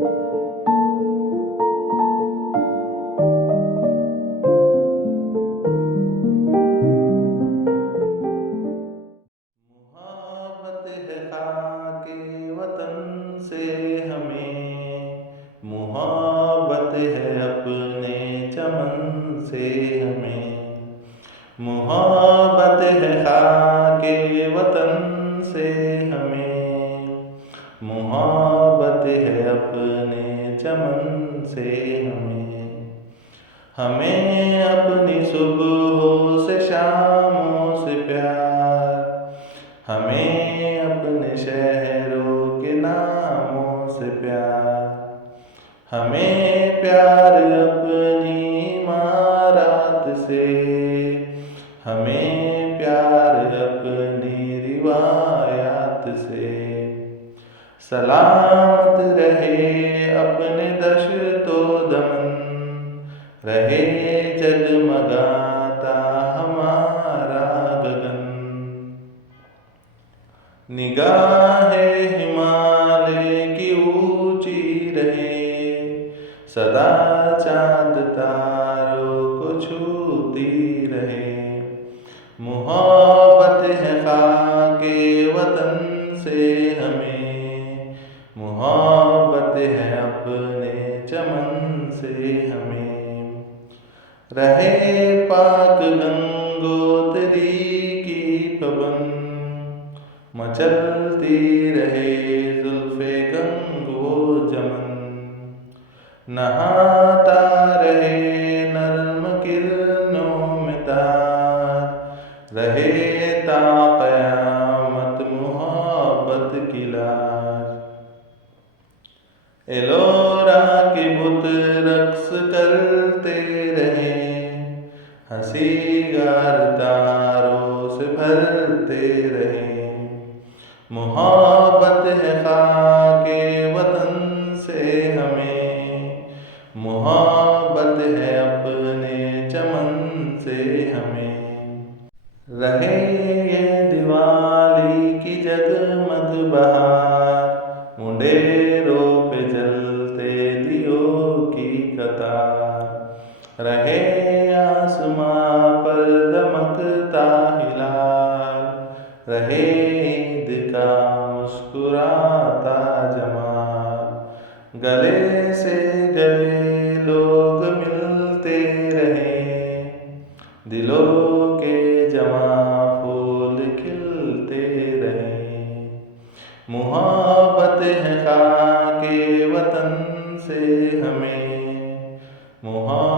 मोहब्बत है खाके वतन से हमें, मोहब्बत है अपने चमन से हमें। मोहब्बत है खाके वतन से हमें, मोहब्बत है अपने चमन से हमें। हमें अपनी सुबहों से शामों से प्यार, हमें अपने शहरों के नामों से प्यार। हमें प्यार अपनी इमारत से, हमें प्यार अपनी रिवायात से। सलामत रहे अपने दश्तो दमन, रहे जगमगाता हमारा गगन। निगाहे हिमालय की ऊंची रहे, सदा चांद तारों को छूती रहे। मोहब्बत है खाके वतन से हमें, मोहब्बत है अपने चमन से हमें। रहे पाक गंगोत्री की पवन, मचलती रहे जुल्फे गंगो जमन। नहाता रहे नर्म किरणों में तार, रहे ता क़यामत मोहब्बत की लाज। एलोरा के बुत रक्स करते रहे, हंसी गार तारों से भरते रहे। मोहब्बत है खाके वतन से हमें, मोहब्बत है अपने चमन से हमें। रहे ये दिवाली की जगमग बहार, मुंडेरों पे जलते दियों की कतार। रहे आसमां पर दमकता हिलाल, रहे ईद का मुस्कुराता जमाल। गले से गले लोग मिलते रहे, दिलों के जमा फूल खिलते रहे। मोहब्बत है खाके वतन से हमें, मोहब्बत